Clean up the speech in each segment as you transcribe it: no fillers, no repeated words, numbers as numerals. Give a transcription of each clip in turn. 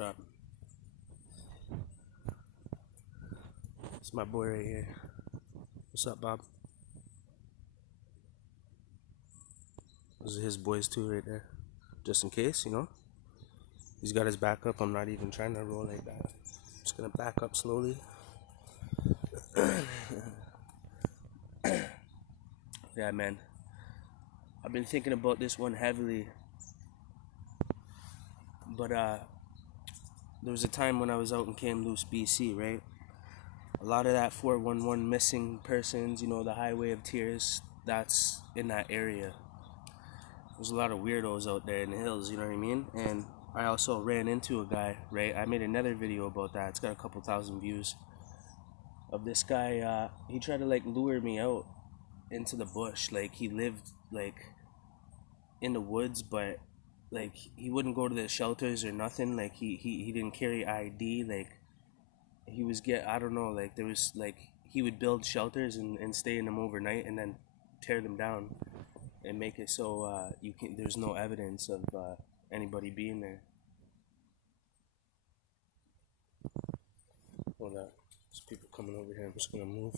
Hold up. It's my boy right here. What's up, Bob? Those are his boys too right there. Just in case, you know. He's got his back up. I'm not even trying to roll like that. I'm just gonna back up slowly. Yeah, man. I've been thinking about this one heavily. But there was a time when I was out in Kamloops BC, right? A lot of that 411 missing persons, you know, the highway of tears, that's in that area. There's a lot of weirdos out there in the hills, you know what I mean? And I also ran into a guy, right? I made another video about that. It's got a couple thousand views. Of this guy, he tried to like lure me out into the bush. Like he lived like in the woods, but like he wouldn't go to the shelters or nothing. Like he didn't carry ID. Like he was I don't know, like there was like he would build shelters and stay in them overnight and then tear them down and make it so there's no evidence of anybody being there. Hold up. There's people coming over here. I'm just gonna move.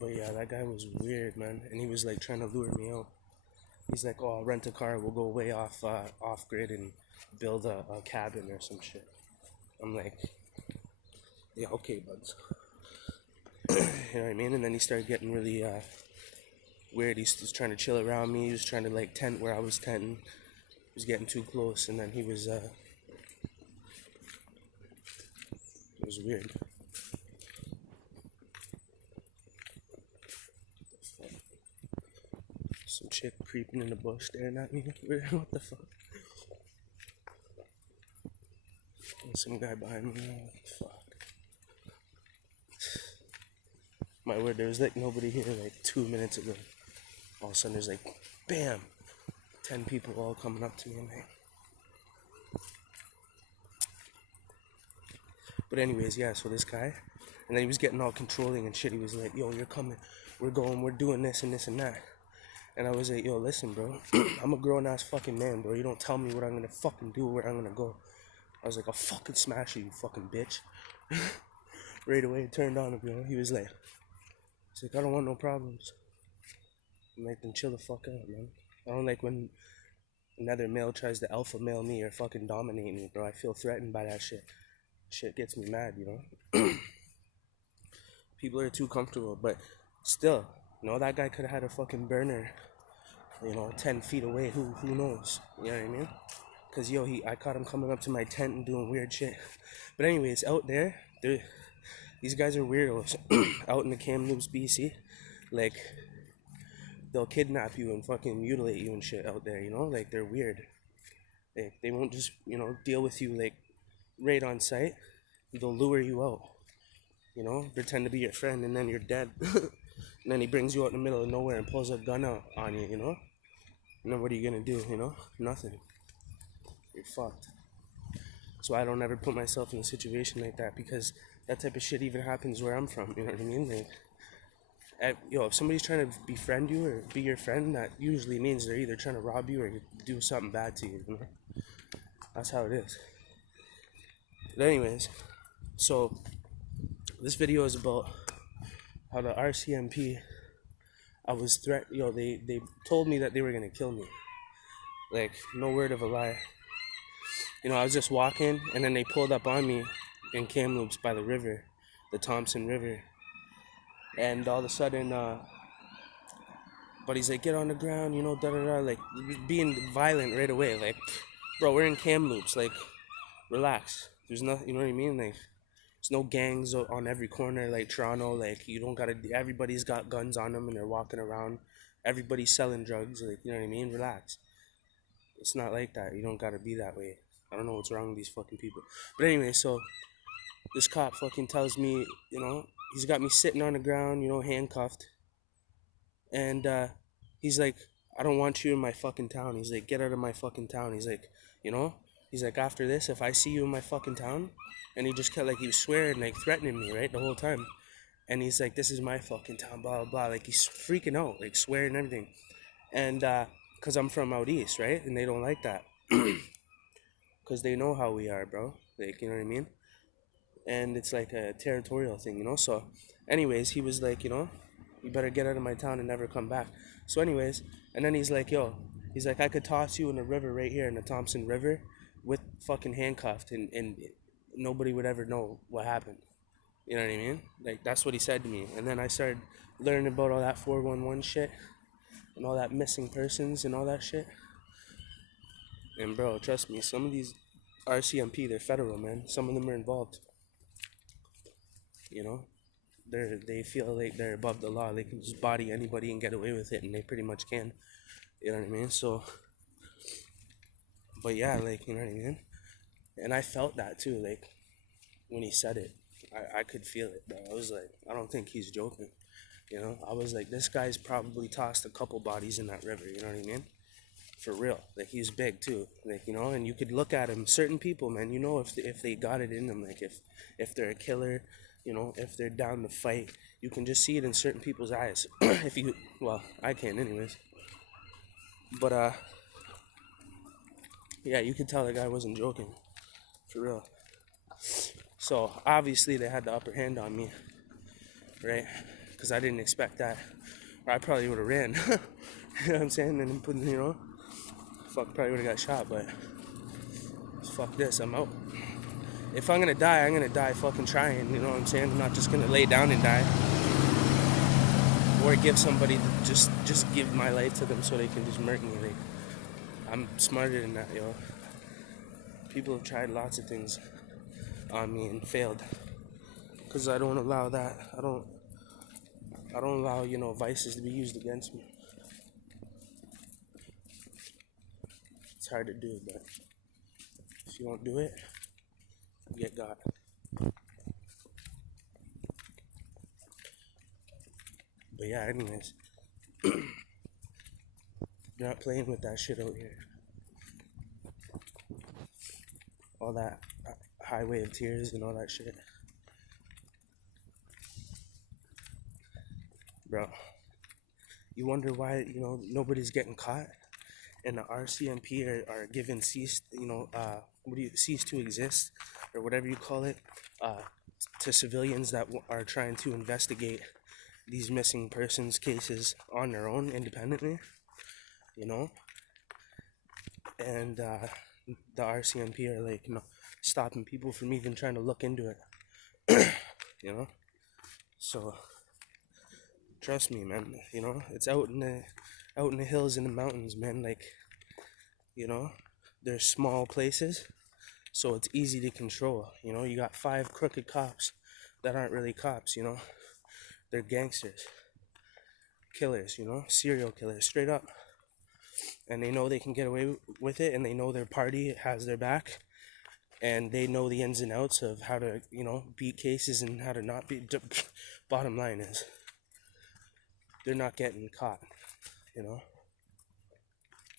But yeah, that guy was weird, man. And he was like trying to lure me out. He's like, oh, I'll rent a car. We'll go way off grid and build a cabin or some shit. I'm like, yeah, okay, buds. You know what I mean? And then he started getting really weird. He was trying to chill around me. He was trying to like tent where I was tenting. He was getting too close, and then he was it was weird. Some chick creeping in the bush staring at me. What the fuck? And some guy behind me. Oh, fuck. My word, there was like nobody here like 2 minutes ago. All of a sudden there's like, bam! 10 people all coming up to me. I'm like... But anyways, yeah, so this guy, and then he was getting all controlling and shit. He was like, yo, you're coming, we're going, we're doing this and this and that. And I was like, yo, listen, bro, I'm a grown-ass fucking man, bro. You don't tell me what I'm gonna fucking do, where I'm gonna go. I was like, I'll fucking smash you, you fucking bitch. Right away, it turned on him, you know. He was like, I don't want no problems. I'm like, then chill the fuck out, man. I don't like when another male tries to alpha male me or fucking dominate me, bro. I feel threatened by that shit. Shit gets me mad, you know. People are too comfortable, but still, you know, that guy could have had a fucking burner, you know, 10 feet away. Who knows? You know what I mean? Cause yo, I caught him coming up to my tent and doing weird shit. But anyways, out there, these guys are weirdos. Out in the Kamloops BC, like they'll kidnap you and fucking mutilate you and shit out there. You know, like they're weird. They won't just, you know, deal with you like right on sight. They'll lure you out, you know, pretend to be your friend, and then you're dead. And then he brings you out in the middle of nowhere and pulls a gun out on you, you know. And then what are you gonna do, you know? Nothing. You're fucked. So I don't ever put myself in a situation like that, because that type of shit even happens where I'm from, you know what I mean? Like, if somebody's trying to befriend you or be your friend, that usually means they're either trying to rob you or do something bad to you, you know? That's how it is. But anyways, so this video is about how the RCMP, they told me that they were gonna kill me. Like, no word of a lie. You know, I was just walking, and then they pulled up on me in Kamloops by the river, the Thompson River. And all of a sudden, buddy's like, get on the ground, you know, da-da-da, like, being violent right away. Like, bro, we're in Kamloops, like, relax. There's nothing, you know what I mean? Like, there's no gangs on every corner like Toronto. Like, you don't gotta, everybody's got guns on them and they're walking around. Everybody's selling drugs, like, you know what I mean? Relax. It's not like that. You don't gotta be that way. I don't know what's wrong with these fucking people. But anyway, so this cop fucking tells me, you know, he's got me sitting on the ground, you know, handcuffed. And he's like, I don't want you in my fucking town. He's like, get out of my fucking town. He's like, you know, he's like, after this, if I see you in my fucking town. And he just kept, like, he was swearing, like, threatening me, right, the whole time. And he's like, this is my fucking town, blah, blah, blah. Like, he's freaking out, like, swearing and everything. And because I'm from out east, right? And they don't like that. Because they know how we are, bro. Like, you know what I mean? And it's like a territorial thing, you know? So, anyways, he was like, you know, you better get out of my town and never come back. So, anyways, and then he's like, yo, he's like, I could toss you in the river right here in the Thompson River with fucking handcuffed, and nobody would ever know what happened. You know what I mean? Like, that's what he said to me. And then I started learning about all that 411 shit and all that missing persons and all that shit. And bro, trust me, some of these RCMP, they're federal, man. Some of them are involved. You know, they feel like they're above the law. They can just body anybody and get away with it, and they pretty much can. You know what I mean? So, but yeah, like, you know what I mean? And I felt that too, like, when he said it. I could feel it, bro. I was like, I don't think he's joking. You know, I was like, this guy's probably tossed a couple bodies in that river, you know what I mean? For real. Like, he's big too. Like, you know, and you could look at him. Certain people, man, you know, if they got it in them, like if they're a killer, you know, if they're down to fight, you can just see it in certain people's eyes. If you, well, I can anyways. But yeah, you could tell the guy wasn't joking. For real. So obviously they had the upper hand on me, right? Because I didn't expect that, or I probably would have ran. You know what I'm saying? And put, you know, fuck, probably would have got shot. But fuck this, I'm out. If I'm gonna die, I'm gonna die fucking trying. You know what I'm saying? I'm not just gonna lay down and die, or give somebody just give my life to them so they can just murder me. Like, I'm smarter than that, yo. People have tried lots of things on me and failed, because I don't allow that. I don't allow, you know, vices to be used against me. It's hard to do, but if you don't do it, you get got. But yeah, anyways, you're not playing with that shit out here. All that highway of tears and all that shit. Bro, you wonder why, you know, nobody's getting caught, and the RCMP are given cease, you know, cease to exist, or whatever you call it, to civilians that are trying to investigate these missing persons cases on their own independently, you know. And the RCMP are like, you know, stopping people from even trying to look into it. You know. So trust me, man. You know, it's out in the hills and the mountains, man. Like, you know, they're small places, so it's easy to control. You know, you got 5 crooked cops that aren't really cops. You know, they're gangsters, killers. You know, serial killers, straight up. And they know they can get away with it, and they know their party has their back, and they know the ins and outs of how to, you know, beat cases and how to not beat. Bottom line is, they're not getting caught, you know.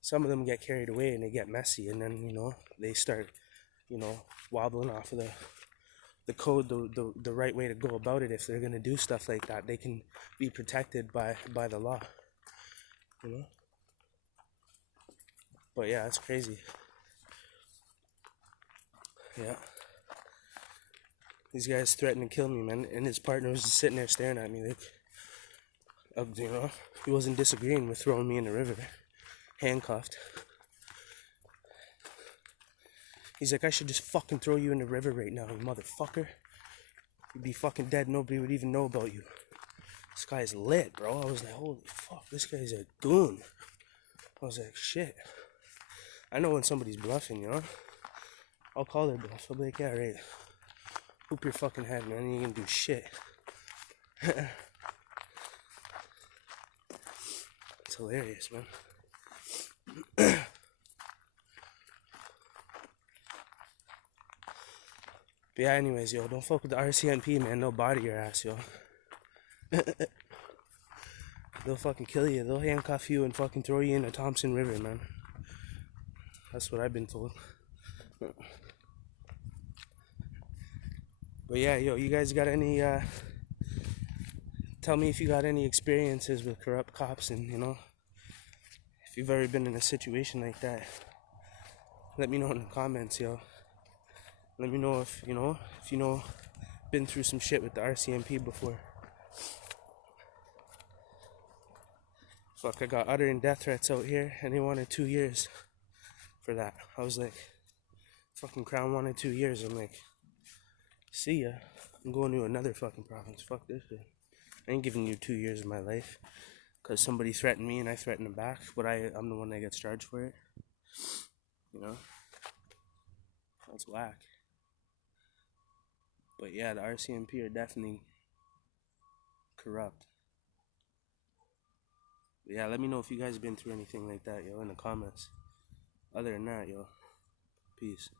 Some of them get carried away and they get messy, and then, you know, they start, you know, wobbling off of the code, the right way to go about it. If they're gonna do stuff like that, they can be protected by the law, you know. But yeah, it's crazy. Yeah. These guys threatened to kill me, man, and his partner was just sitting there staring at me, like, you know, he wasn't disagreeing with throwing me in the river, handcuffed. He's like, I should just fucking throw you in the river right now, you motherfucker. You'd be fucking dead, nobody would even know about you. This guy's lit, bro. I was like, holy fuck, this guy's a goon. I was like, shit. I know when somebody's bluffing, you know? I'll call their bluff. I'll be like, yeah, right. Hoop your fucking head, man. You ain't gonna do shit. It's hilarious, man. But yeah, anyways, yo, don't fuck with the RCMP, man. They'll body your ass, yo. They'll fucking kill you. They'll handcuff you and fucking throw you in the Thompson River, man. That's what I've been told. But yeah, yo, you guys got any, tell me if you got any experiences with corrupt cops, and, you know, If you've ever been in a situation like that, let me know in the comments, yo. Let me know if you know, been through some shit with the RCMP before. Fuck, I got uttering death threats out here, and they wanted 2 years for that. I was like, fucking Crown wanted 2 years. I'm like, see ya. I'm going to another fucking province. Fuck this shit. I ain't giving you 2 years of my life because somebody threatened me and I threatened them back, but I'm the one that gets charged for it. You know? That's whack. But yeah, the RCMP are definitely corrupt. But yeah, let me know if you guys have been through anything like that, yo, in the comments. Other than that, yo, peace.